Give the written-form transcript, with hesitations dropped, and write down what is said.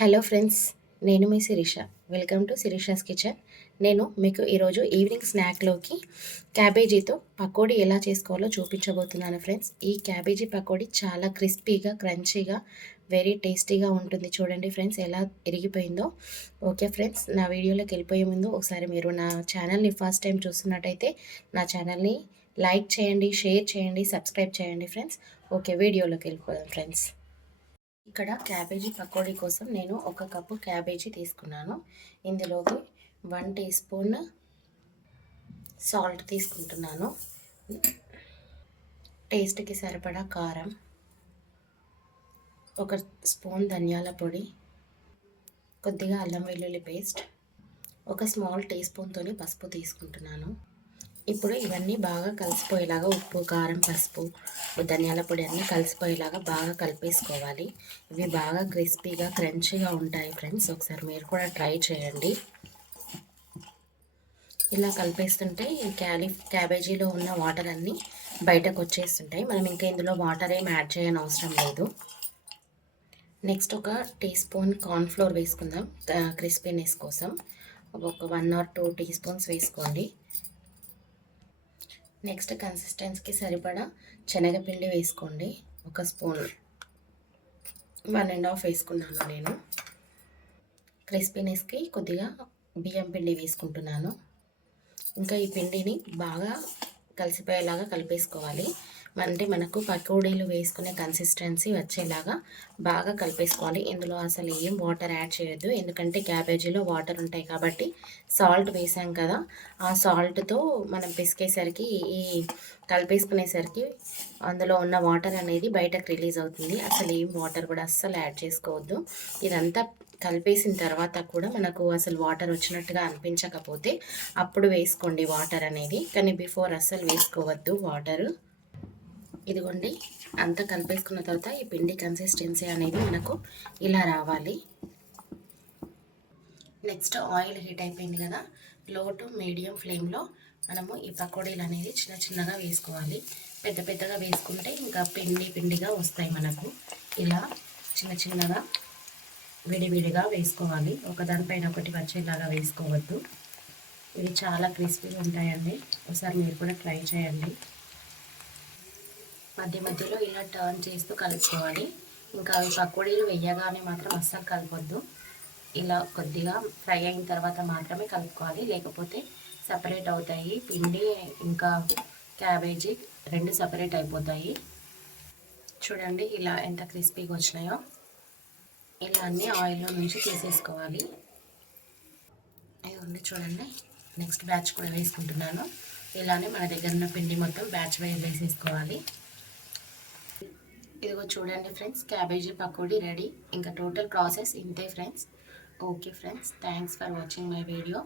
Hello friends, నేను మీ Sirisha. Welcome to Sirisha's kitchen. నేను మీకు ఈరోజు ఈవినింగ్ స్నాక్లోకి క్యాబేజీతో పకోడీ ఎలా చేసుకోవాలో చూపించబోతున్నాను ఫ్రెండ్స్. ఈ క్యాబేజీ పకోడీ చాలా క్రిస్పీగా, క్రంచీగా, వెరీ టేస్టీగా ఉంటుంది. చూడండి ఫ్రెండ్స్ ఎలా ఇరిగిపోయిందో. ఓకే ఫ్రెండ్స్, నా వీడియోలోకి వెళ్ళిపోయే ముందు ఒకసారి మీరు నా ఛానల్ని ఫస్ట్ టైం చూస్తున్నట్టయితే నా ఛానల్ని లైక్ చేయండి, షేర్ చేయండి, సబ్స్క్రైబ్ చేయండి ఫ్రెండ్స్. ఓకే, వీడియోలోకి వెళ్ళిపోదాం ఫ్రెండ్స్. ఇక్కడ క్యాబేజీ పకోడీ కోసం నేను 1 కప్పు క్యాబేజీ తీసుకున్నాను. ఇందులోకి 1 టీ స్పూన్ సాల్ట్ తీసుకుంటున్నాను. టేస్ట్కి సరిపడా కారం, 1 స్పూన్ ధనియాల పొడి, కొద్దిగా అల్లం వెల్లుల్లి పేస్ట్, 1 స్మాల్ టీ స్పూన్తోని పసుపు తీసుకుంటున్నాను. ఇప్పుడు ఇవన్నీ బాగా కలిసిపోయేలాగా ఉప్పు, కారం, పసుపు, ధనియాల పొడి అన్నీ కలిసిపోయేలాగా బాగా కలిపేసుకోవాలి. ఇవి బాగా క్రిస్పీగా, క్రంచీగా ఉంటాయి ఫ్రెండ్స్. ఒకసారి మీరు కూడా ట్రై చేయండి. ఇలా కలిపేస్తుంటే క్యాబేజీలో ఉన్న వాటర్ అన్నీ బయటకు వచ్చేస్తుంటాయి. మనం ఇంకా ఇందులో వాటర్ ఏం యాడ్ చేయని అవసరం లేదు. నెక్స్ట్ 1 టీ స్పూన్ కార్న్ఫ్లోర్ వేసుకుందాం క్రిస్పీనెస్ కోసం. ఒక 1 or 2 టీ స్పూన్స్ వేసుకోండి. నెక్స్ట్ కన్సిస్టెన్సీకి సరిపడా శనగపిండి వేసుకోండి. 1 స్పూన్, 1.5 వేసుకున్నాను నేను. క్రిస్పీనెస్కి కొద్దిగా బియ్యం పిండి వేసుకుంటున్నాను. ఇంకా ఈ పిండిని బాగా కలిసిపోయేలాగా కలిపేసుకోవాలి. అంటే మనకు పకోడీలు వేసుకునే కన్సిస్టెన్సీ వచ్చేలాగా బాగా కలిపేసుకోవాలి. ఇందులో అసలు ఏం వాటర్ యాడ్ చేయొద్దు, ఎందుకంటే క్యాబేజీలో వాటర్ ఉంటాయి కాబట్టి. సాల్ట్ వేసాం కదా, ఆ సాల్ట్తో మనం పిసికేసరికి ఈ కలిపేసుకునేసరికి అందులో ఉన్న వాటర్ అనేది బయటకు రిలీజ్ అవుతుంది. అసలు ఏం వాటర్ కూడా అస్సలు యాడ్ చేసుకోవద్దు. ఇదంతా కలిపేసిన తర్వాత కూడా మనకు అసలు వాటర్ వచ్చినట్టుగా అనిపించకపోతే అప్పుడు వేసుకోండి వాటర్ అనేది, కానీ బిఫోర్ అస్సలు వేసుకోవద్దు వాటర్. ఇదిగోండి, అంతా కలిపేసుకున్న తర్వాత ఈ పిండి కన్సిస్టెన్సీ అనేది మనకు ఇలా రావాలి. నెక్స్ట్ ఆయిల్ హీట్ అయిపోయింది కదా, లో టు మీడియం ఫ్లేమ్లో మనము ఈ పకోడీలు అనేది చిన్న చిన్నగా వేసుకోవాలి. పెద్ద పెద్దగా వేసుకుంటే ఇంకా పిండిగా వస్తాయి మనకు. ఇలా చిన్న చిన్నగా విడివిడిగా వేసుకోవాలి, ఒకదానిపైన ఒకటి వచ్చేలాగా వేసుకోవద్దు. ఇవి చాలా క్రిస్పీగా ఉంటాయండి. ఒకసారి మీరు కూడా ట్రై చేయండి. మధ్య మధ్యలో ఇలా టర్న్ చేస్తూ కలుపుకోవాలి. ఇంకా అవి పకోడీలు వేయగానే మాత్రం అస్సలు కలపొద్దు. ఇలా కొద్దిగా ఫ్రై అయిన తర్వాత మాత్రమే కలుపుకోవాలి, లేకపోతే సపరేట్ అవుతాయి. పిండి ఇంకా క్యాబేజీ 2 సపరేట్ అయిపోతాయి. చూడండి ఇలా ఎంత క్రిస్పీగా వచ్చినాయో. ఇలా అన్నీ ఆయిల్లో నుంచి తీసేసుకోవాలి. ఇదిగోండి చూడండి, నెక్స్ట్ బ్యాచ్ కూడా వేసుకుంటున్నాను. ఇలానే మన దగ్గర ఉన్న పిండి మొత్తం బ్యాచ్ వైజ్ వేసేసుకోవాలి. ఇదిగో చూడండి ఫ్రెండ్స్, క్యాబేజీ పకోడీ రెడీ. ఇంకా టోటల్ ప్రాసెస్ ఇంతే friends. Okay friends, thanks for watching my video.